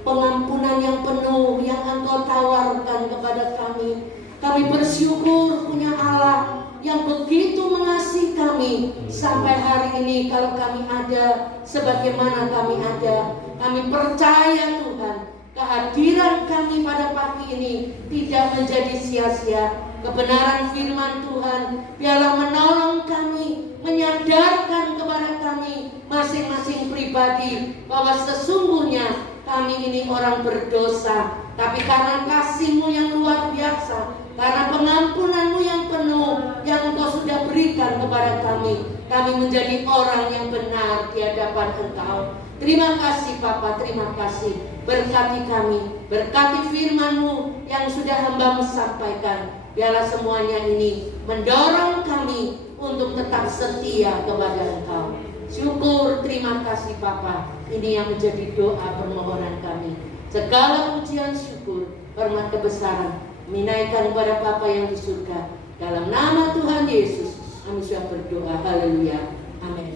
Pengampunan yang penuh yang Engkau tawarkan kepada kami. Kami bersyukur punya Allah yang begitu mengasihi kami sampai hari ini. Kalau kami ada sebagaimana kami ada, kami percaya Tuhan, kehadiran kami pada pagi ini tidak menjadi sia-sia. Kebenaran firman Tuhan biarlah menolong kami, menyadarkan kepada kami masing-masing pribadi bahwa sesungguhnya kami ini orang berdosa, tapi karena kasih-Mu yang luar biasa, karena pengampunan-Mu yang penuh yang Engkau sudah berikan kepada kami menjadi orang yang benar di hadapan Engkau. Terima kasih Bapa, terima kasih. Berkati kami, berkati firman-Mu yang sudah hamba-Mu sampaikan. Biarlah semuanya ini mendorong kami untuk tetap setia kepada Engkau. Syukur, terima kasih Bapa. Ini yang menjadi doa permohonan kami. Segala pujian syukur, hormat kebesaran menaikkan kepada Bapa yang di surga. Dalam nama Tuhan Yesus, kami sudah berdoa. Haleluya. Amin.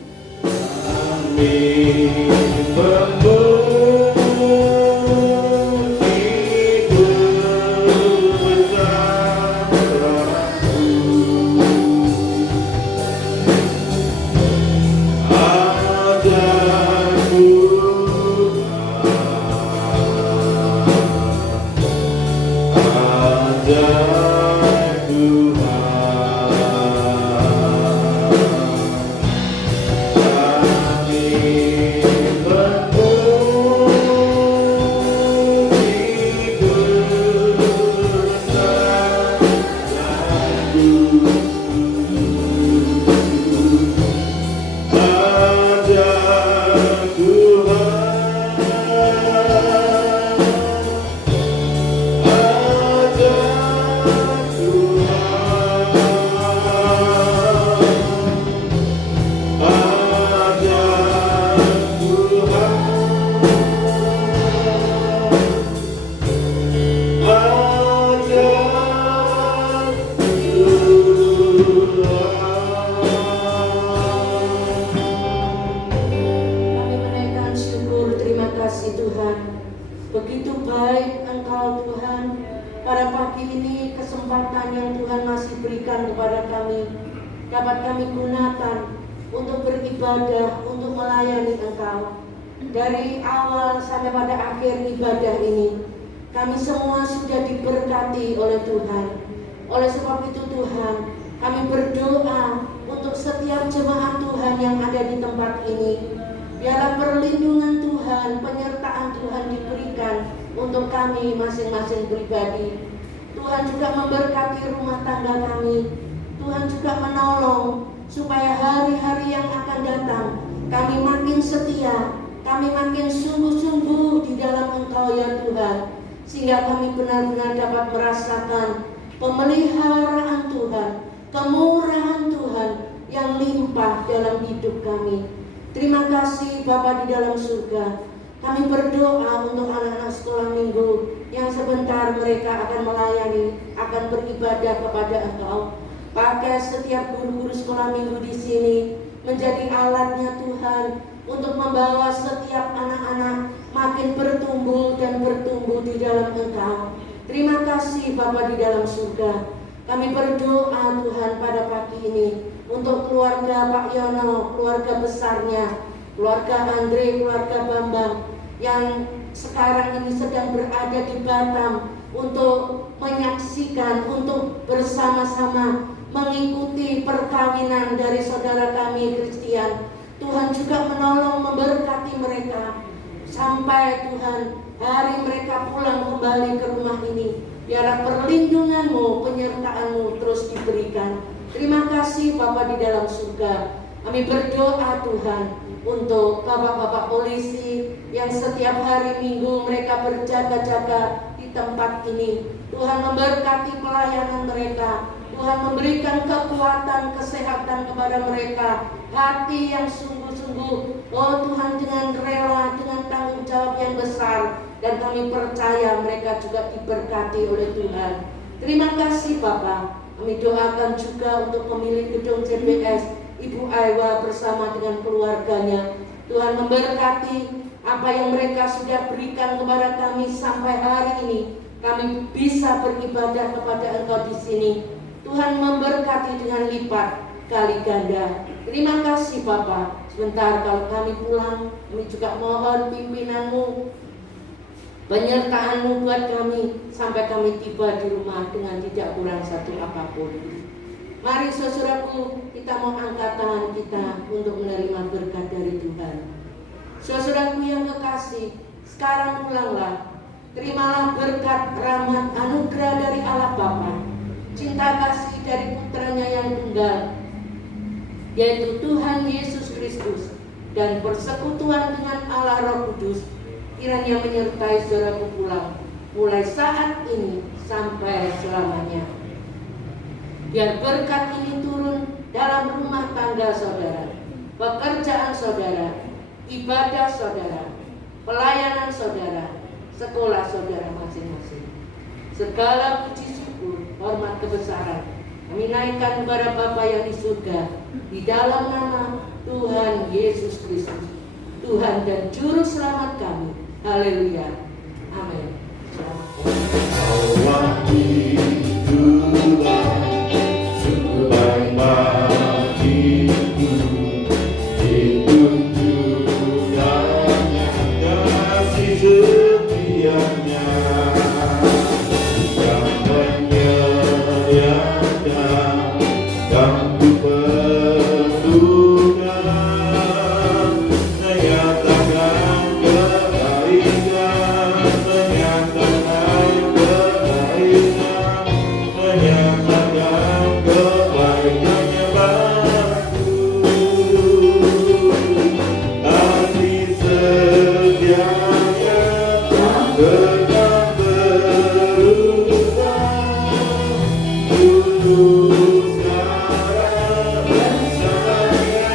berikan kepada kami, dapat kami gunakan untuk beribadah, untuk melayani Engkau. Dari awal sampai pada akhir ibadah ini, kami semua sudah diberkati oleh Tuhan. Oleh sebab itu Tuhan, kami berdoa untuk setiap jemaat Tuhan yang ada di tempat ini. Biarlah perlindungan Tuhan, penyertaan Tuhan diberikan untuk kami masing-masing pribadi. Tuhan juga memberkati rumah tangga kami. Tuhan juga menolong supaya hari-hari yang akan datang kami makin setia, kami makin sungguh-sungguh di dalam Engkau ya Tuhan, sehingga kami benar-benar dapat merasakan pemeliharaan Tuhan, kemurahan Tuhan yang limpah dalam hidup kami. Terima kasih Bapa di dalam surga. Kami berdoa untuk anak-anak sekolah minggu yang sebentar mereka akan melayani, akan beribadah kepada Engkau. Pakai setiap guru-guru sekolah minggu di sini menjadi alatnya Tuhan untuk membawa setiap anak-anak makin bertumbuh dan bertumbuh di dalam Engkau. Terima kasih Bapa di dalam surga. Kami berdoa Tuhan pada pagi ini untuk keluarga Pak Yono, keluarga besarnya, keluarga Andre, keluarga Bambang yang sekarang ini sedang berada di Batam untuk menyaksikan, untuk bersama-sama mengikuti perkawinan dari saudara kami Kristian. Tuhan juga menolong, memberkati mereka sampai Tuhan hari mereka pulang kembali ke rumah ini. Biarlah perlindungan-Mu, penyertaan-Mu terus diberikan. Terima kasih Bapa di dalam surga. Kami berdoa Tuhan untuk bapak-bapak polisi yang setiap hari Minggu mereka berjaga-jaga di tempat ini. Tuhan memberkati pelayanan mereka. Tuhan memberikan kekuatan, kesehatan kepada mereka, hati yang sungguh-sungguh. Oh Tuhan, dengan rela, dengan tanggung jawab yang besar, dan kami percaya mereka juga diberkati oleh Tuhan. Terima kasih Bapak. Kami doakan juga untuk pemilik gedung CPS, Ibu Aiwa bersama dengan keluarganya. Tuhan memberkati apa yang mereka sudah berikan kepada kami sampai hari ini. Kami bisa beribadah kepada Engkau di sini. Tuhan memberkati dengan lipat kali ganda. Terima kasih Bapak. Sebentar kalau kami pulang, kami juga mohon pimpinan-Mu, penyertaan-Mu buat kami sampai kami tiba di rumah dengan tidak kurang satu apapun. Mari saudaraku, kita mau angkat tangan kita untuk menerima berkat dari Tuhan. Saudaraku yang kekasih, sekarang pulanglah, terimalah berkat, rahmat, anugerah dari Allah Bapa, cinta kasih dari putranya yang tunggal, yaitu Tuhan Yesus Kristus, dan persekutuan dengan Allah Roh Kudus kiranya menyertai saudaraku pulang mulai saat ini sampai selamanya. Biar berkat ini turun dalam rumah tangga saudara, pekerjaan saudara, ibadah saudara, pelayanan saudara, sekolah saudara masing-masing. Segala puji syukur, hormat, kebesaran kami naikkan kepada Bapa yang di surga, di dalam nama Tuhan Yesus Kristus, Tuhan dan Juru Selamat kami. Haleluya. Amin. Allah itulah sumber bagiku, itu Tuhannya, kasih setianya yang menyediakan dan perlindungan, menyatakan kebaikan, menyatakan kebaikan, menyatakan kebaikannya bagiku. Kasih setianya takkan berubah, dulu sekarang dan selamanya.